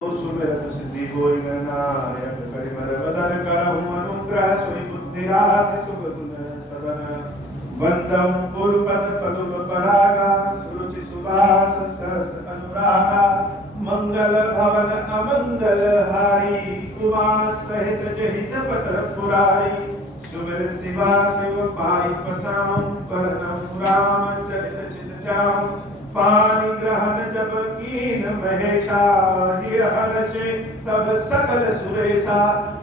सुमिरन सिद्धि कोई नायक करिमल वदन करहु अनुग्रह सोई बुद्धि राशि सुख गुण सदन वंदम पुरपद पदुम परागा सुरुचि सुभाष सरस अनुरागा मंगल भवन अमंगल हारी उमा सहित जहि जपत पुरारी सुमिर शिवा शिव पाई पसाऊं परनम राम चरित चित जाऊं पानी ग्रहण जब कीन महेशा हिर हर्षे तब सकल सुरेशा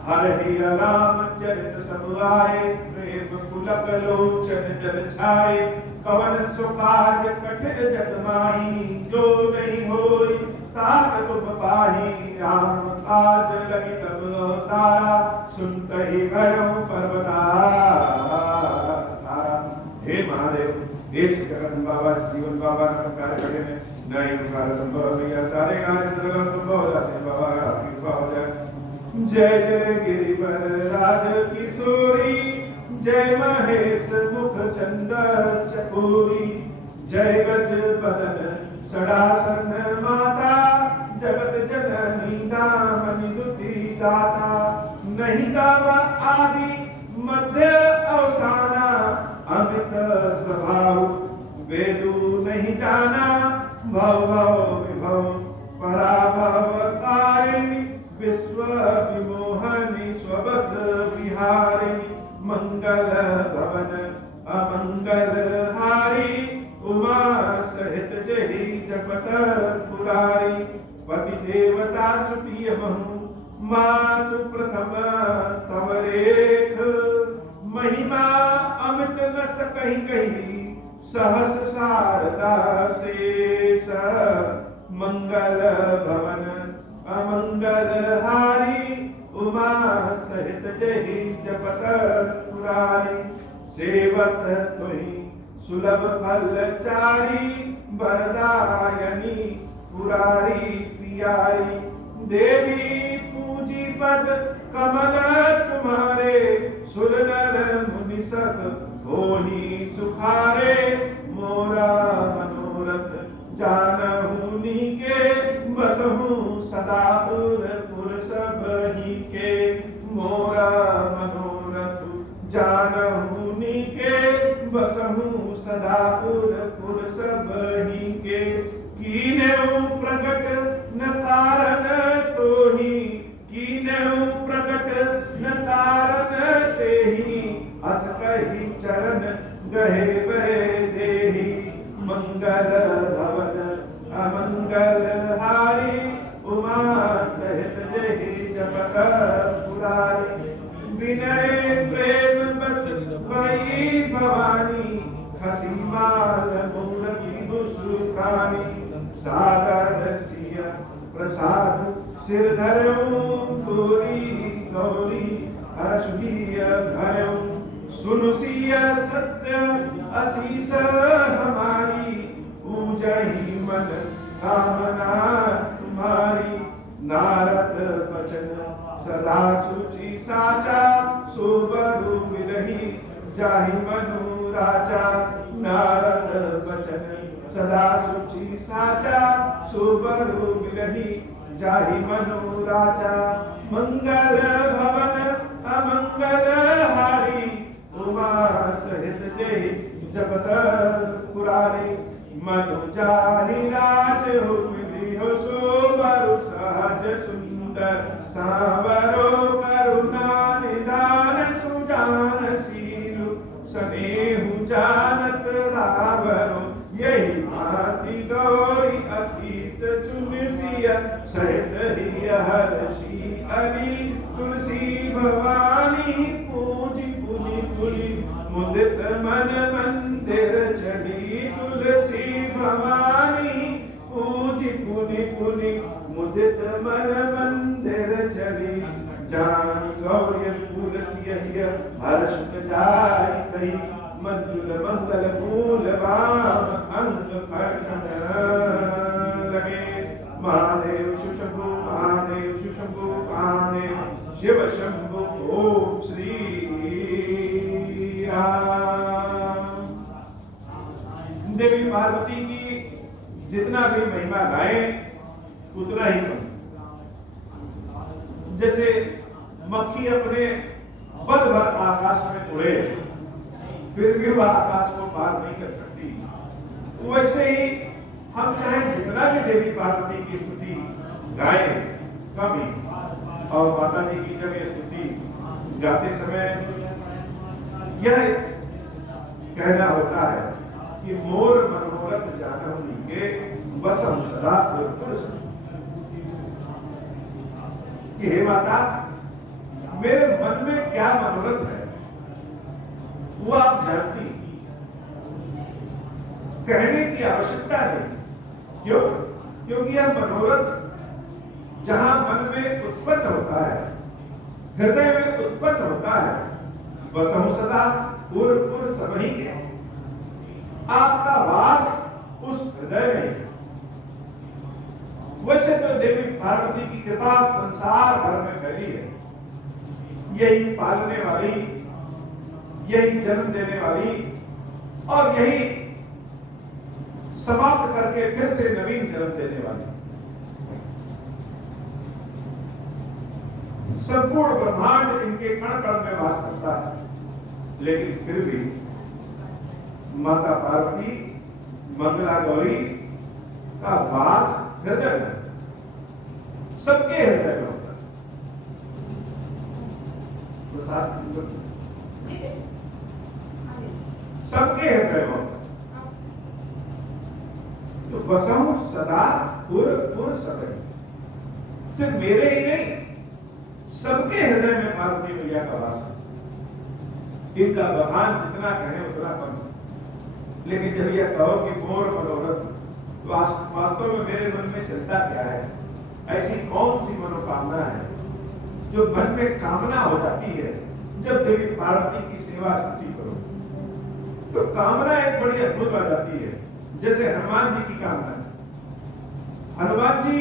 हर हिर राम चरित सब आए प्रेम पुलक लोचन जल छाए कवन सुकाज कठिन जग माही जो नहीं होई तात तुम पाही राम काज लगी तब अवतारा सुनत ही भयउ पर्वतारा। हे महादेव इस जगन बाबा जीवन बाबा का कार्य करने में नहीं कार्य संभव नहीं है, सारे कार्य सर्वम संभव हो जाते हैं बाबा आपकी कृपा हो जाए। जय जय गिरिवर राज किशोरी जय महेश मुख चंद चकोरी जय गज बदन सड़ासन माता जगत जननी दामनी दुति दाता नहीं दावा आदि मध्य अवसाना अमित प्रभाव वेदु नहीं जाना भव भव विभव पराभव कारिणी विश्व विमोहनी स्वबस विहारिणी मंगल भवन अमंगल हारी उमा सहित जहि जपत पुरारी पति देवता श्रुति महु मातु प्रथम तव रेख महिमा अमित न सकहि कही सहस शारदा शेष मंगल भवन अमंगल हारी उमा सहित जहि जपत पुरारी सेवक तुहि सुलभ फल चारी वरदायनी पुरारी पियारी देवी पूजी पद कमल तुम्हारे सुरनर मुनि सब होहि सुखारे मोरा मनोरथ जानहु नीके बसहु सदा पुर सब ही के मोरा मनोरथ जानहु नीके बसहु सदा पुर सब ही के कीनेउ प्रकट न कारण तोहि कीनेउ प्रकट न कारण तेहि अस कहि चरण गहे बहे देहि मंगल भवन अमंगल हारी उमा सहित जहि जपत पुरारी विनय प्रेम बस भई भवानी खसी माल मूर्ति बुसुखानी सागर सिय प्रसाद सिर धरऊं गौरी गौरी हर्षिय भरऊं सुनु सिय सत्य असीस हमारी पूजहि मन कामना तुम्हारी नारद वचन सदा सुचि साचा सोबरु मिलहि जाहि मनु राजा नारद वचन सदा सुचि साचा सोबरु मिलहि जाहि मनु राजा मंगल भवन अमंगल हारी उमा सहित जहि जपत पुरारी मनु जाहि राज हो मिली हो सोबरु सहज सुंदर सावरो करुणा निदान सुजान सीलु स्नेहु जानत रावरो यही माति गौरी असीस सुनसिय सहित ही हर्षि अली तुलसी भवानी पूजी पुनि पुनि मुदित मन मंदिर चली तुलसी भवानी पूजी पुनि पुनि मुदित मन मंदिर चली जानी गौरी तुलसी हर्ष जाय कही मंजुल मंगल मूल वाम अंग फटन लगे महादेव शिव शंभु महादेव शिव शंभु महादेव शिव शंभु ओम श्री राम। देवी पार्वती की जितना भी महिमा गाए उतना ही कम। जैसे मक्खी अपने बल भर आकाश में उड़े फिर भी वह आकाश को पार नहीं कर सकती, वैसे ही हम चाहे जितना भी देवी पार्वती की स्तुति गाएं कम ही, और माता जी की जब ये स्तुति गाते समय यह कहना होता है कि मोर मनोरथ जानहु के बसम सदा पुरुष, कि हे माता मेरे मन में क्या मनोरथ है वो आप जानती, कहने की आवश्यकता नहीं। क्यों? क्योंकि यह मनोरथ जहां मन में उत्पन्न होता है, हृदय में उत्पन्न होता है, बसहु सदा पूर्व सबही के, आपका वास उस हृदय में है। वैसे तो देवी पार्वती की कृपा संसार भर में फैली है, यही पालने वाली, यही जन्म देने वाली और यही समाप्त करके फिर से नवीन जन्म देने वाली। संपूर्ण ब्रह्मांड इनके कण कण में वास करता है, लेकिन फिर भी माता पार्वती मंगला गौरी का वास हृदय में, सबके हृदय में होता है। सबके हृदय में होता है। तो बसहु सदा पुर सदै, सिर्फ मेरे ही नहीं सबके हृदय में पार्वती मैया का वास है। इनका बखान जितना कहें उतना कम, लेकिन जब यह कहो कि मोर मनोरथ, तो वास्तव में मेरे मन में चलता क्या है? ऐसी कौन सी मनोकामना है जो मन में कामना हो जाती है जब देवी पार्वती की सेवा स्तुति करो? तो कामना एक बड़ी अद्भुत आ जाती है, जैसे हनुमान जी की कामना। हनुमान जी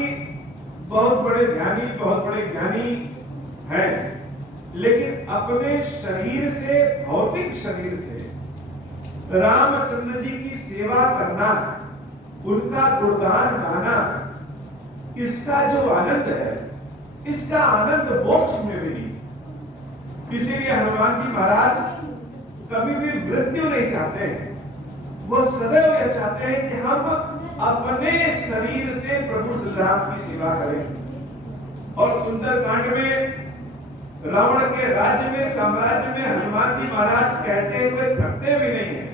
बहुत बड़े ध्यानी, बहुत बड़े ज्ञानी हैं, लेकिन अपने शरीर से, भौतिक शरीर से रामचंद्र जी की सेवा करना, उनका गुणगान गाना, इसका जो आनंद है, इसका आनंद मोक्ष में भी नहीं। इसीलिए हनुमान जी महाराज कभी भी मृत्यु नहीं चाहते हैं, वो सदैव यह चाहते हैं कि हम अपने शरीर से प्रभु श्री राम की सेवा करें। और सुंदरकांड में रावण के राज्य में, साम्राज्य में हनुमान जी महाराज कहते हुए थकते भी नहीं है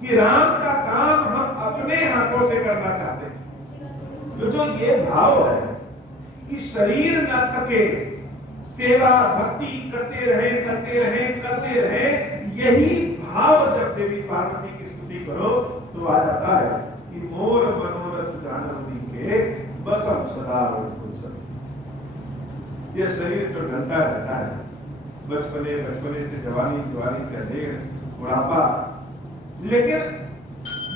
कि राम का काम हम अपने हाथों से करना चाहते हैं। तो जो ये भाव है कि शरीर न थके, सेवा भक्ति करते रहे, करते रहे, करते रहे, यही भाव जब देवी पार्वती की स्तुति करो तो आ जाता है कि मोर मनोरथ जानहु के बसम सदा पुरुष। यह शरीर तो ढलता रहता है, बचपने से जवानी, जवानी से अधेड़, बुढ़ापा, लेकिन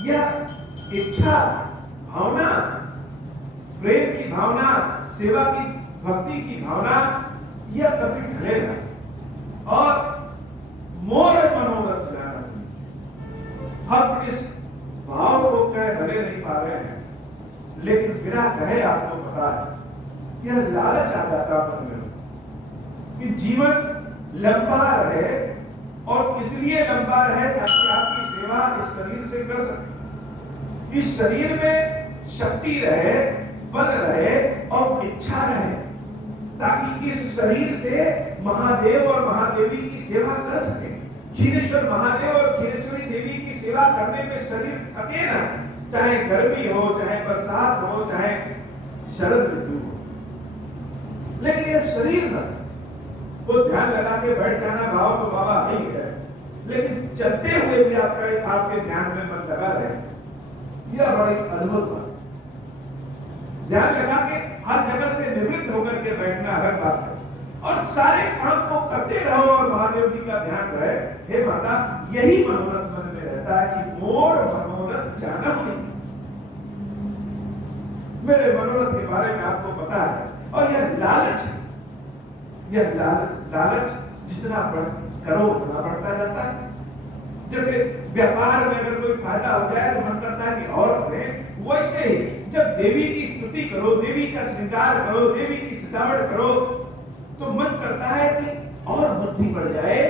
यह इच्छा, भावना, प्रेम की भावना, सेवा की, भक्ति की भावना, यह कभी ढलेगा। और मोर मनोरथ जानहु, हम इस भाव को कह भले नहीं पा रहे हैं, लेकिन बिना कहे आपको पता है यह लालच आ जाता मन में कि जीवन लंबा रहे, और इसलिए लंबा रहे ताकि आपकी सेवा इस शरीर से कर सके, इस शरीर में शक्ति रहे, बल रहे और इच्छा रहे, ताकि इस शरीर से महादेव और महादेवी की सेवा कर सके। क्षीरेश्वर महादेव और क्षीरेश्वरी देवी की सेवा करने में शरीर थके ना, चाहे गर्मी हो, चाहे बरसात हो, चाहे शरद ऋतु हो, लेकिन यह शरीर न, वो ध्यान लगा के बैठ जाना भाव तो बाबा नहीं है, लेकिन चलते हुए भी आपके ध्यान में मन लगा रहे, यह बड़ी अद्भुत बात। ध्यान लगा के हर जगह से निवृत्त होकर के बैठना अलग बात है, और सारे काम को करते रहो और महादेव जी का ध्यान रहे। हे माता, यही मनोरथ मन में रहता है कि मोर मनोरथ जानहु, मेरे मनोरथ के बारे में आपको पता है। और यह लालच, यह लालच जितना करो उतना बढ़ता जाता है। जैसे व्यापार में अगर कोई फायदा हो जाए तो मन करता है कि और करें, वैसे ही जब देवी की स्तुति करो, देवी का श्रृंगार करो, देवी की सजावट करो, तो मन करता है कि और बुद्धि बढ़ जाए,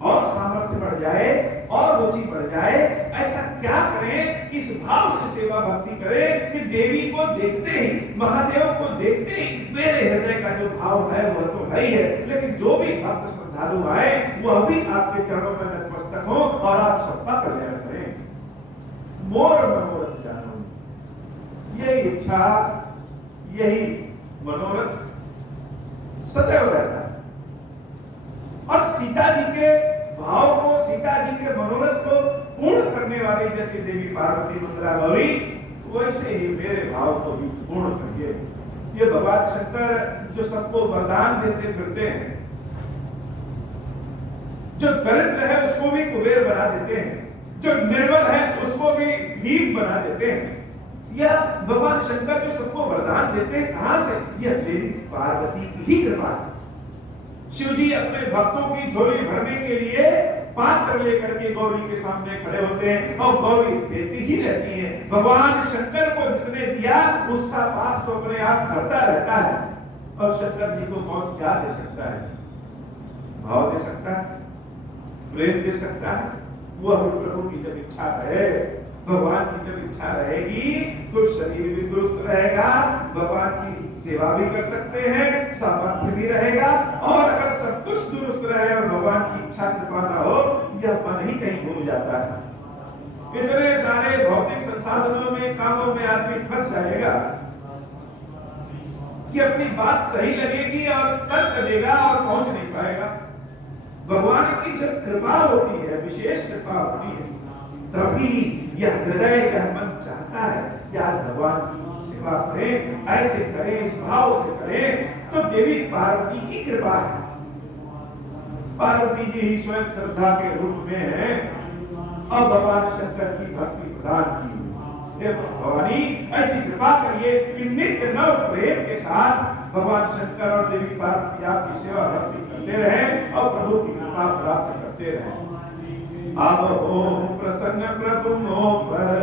और सामर्थ्य बढ़ जाए, और रुचि बढ़ जाए। ऐसा क्या करें कि इस भाव से सेवा भक्ति करें कि देवी को देखते ही, महादेव को देखते ही मेरे हृदय का जो भाव है वह तो है ही है, लेकिन जो भी भक्त श्रद्धालु आए वह भी आपके चरणों में नतमस्तक हो और आप सबका कल्याण करें। मोर मनोरथ जानो, यही इच्छा, यही मनोरथ सदैव रहता है। और सीता जी के भाव को, सीता जी के मनोरथ को पूर्ण करने वाली जैसी देवी पार्वती मंगला गौरी, वैसे ही मेरे भाव को भी पूर्ण करिए। ये भगवान शंकर जो सबको वरदान देते फिरते हैं, जो दरिद्र है उसको भी कुबेर बना देते हैं, जो निर्बल है उसको भी भीम बना देते हैं, यह भगवान शंकर जो सबको वरदान देते हैं, कहां से? यह देवी पार्वती की ही कृपा है। शिव जी अपने भक्तों की झोली भरने के लिए पात्र लेकर के गौरी के सामने खड़े होते हैं और गौरी देती ही रहती है। भगवान शंकर को जिसने दिया उसका पास तो अपने आप भरता रहता है। और शंकर जी को कौन क्या दे सकता है? भाव दे सकता है, प्रेम दे सकता है। वो प्रभु की जब इच्छा है, भगवान की जब इच्छा रहेगी तो शरीर भी दुरुस्त रहेगा, भगवान की सेवा भी कर सकते हैं, सामर्थ्य भी रहेगा। और अगर सब कुछ दुरुस्त रहे और भगवान की इच्छा कृपा ना हो, यह मन ही कहीं घूम जाता है। इतने सारे भौतिक संसाधनों में, कामों में आदमी फंस जाएगा कि अपनी बात सही लगेगी और तर्क देगा और पहुंच नहीं पाएगा। भगवान की जब कृपा होती है, विशेष कृपा होती है, तभी यह हृदय, यह मन चाहता है कि आज भगवान की सेवा करें, ऐसे करें, इस भाव से करें। तो देवी पार्वती की कृपा है। पार्वती जी ही स्वयं श्रद्धा के रूप में है और भगवान शंकर की भक्ति प्रदान की। हे भवानी, ऐसी कृपा करिए कि नित्य नव प्रेम के साथ भगवान शंकर और देवी पार्वती आपकी सेवा भक्ति करते रहे और प्रभु की कृपा प्राप्त करते रहे। अब हो प्रसन्न प्रभु मोह पर,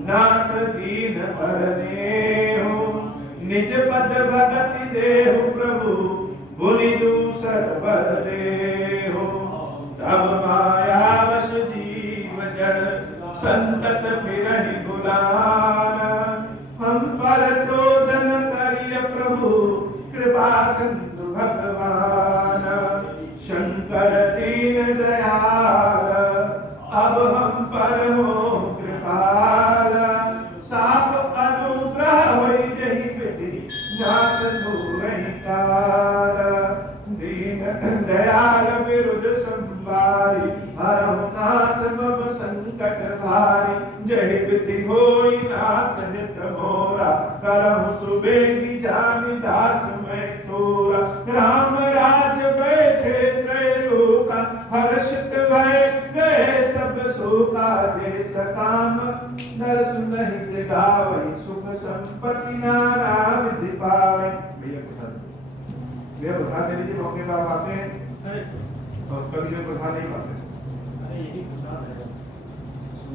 नाथ दीन पर देहु, निज पद भगति देहु प्रभु, पुनि दूसर बर देहु। तब माया वश जीव जड़, संतत फिरहि बुलाना, हम पर क्रोधन करिय प्रभु, कृपा सिंधु भगवान। शंकर दीन दयाल, अब हम पर हो कृपाल, साप अनुग्रह होई जहि विधि, नाथ दूरहि काल। दीन दयाल विरुद्ध संवारी, हरहु नाथ मम संकट भारी। जहि विधि होई नाथ नित मोरा, करहु सुबेगी जानि दास मैं तोरा। राम राज बैठे त्रैलोका, हर्षित भय गए सब शोका। जय सकाम नर सुनहि गावहि, सुख संपत्ति नाना विधि पावहि। भैया प्रसाद दे लीजिए, मौके पर आप आते हैं और कभी जो प्रसाद नहीं पाते। अरे यही प्रसाद है बस,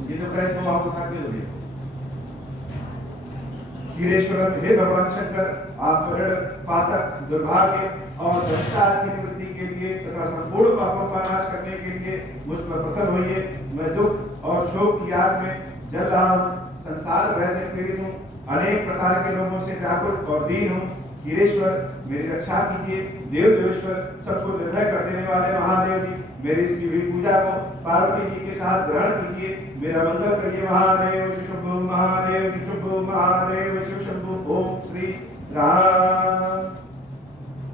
ये जो कहे तो आप उठा के लीजिए। खीरेश्वर, हे भगवान शंकर, आप ऋण, पातक, दुर्भाग्य और भ्रष्टाचार की निवृत्ति के लिए तथा संपूर्ण पापों का नाश करने के लिए मुझ पर प्रसन्न होइए। मैं दुख और शोक की आग में जल रहा हूँ, संसार भय से पीड़ित हूँ, अनेक प्रकार के रोगों से व्याकुल और दीन हूँ। खीरेश्वर, मेरी रक्षा कीजिए। देव देवेश्वर, सबको निर्भय कर देने वाले महादेव जी, मेरी इसकी भी पूजा को पार्वती जी के साथ ग्रहण कीजिए। मेरा मंगल करिए महादेव, शिव शंभु महादेव, शिव शंभु महादेव, शिव शंभु। ओम श्री राम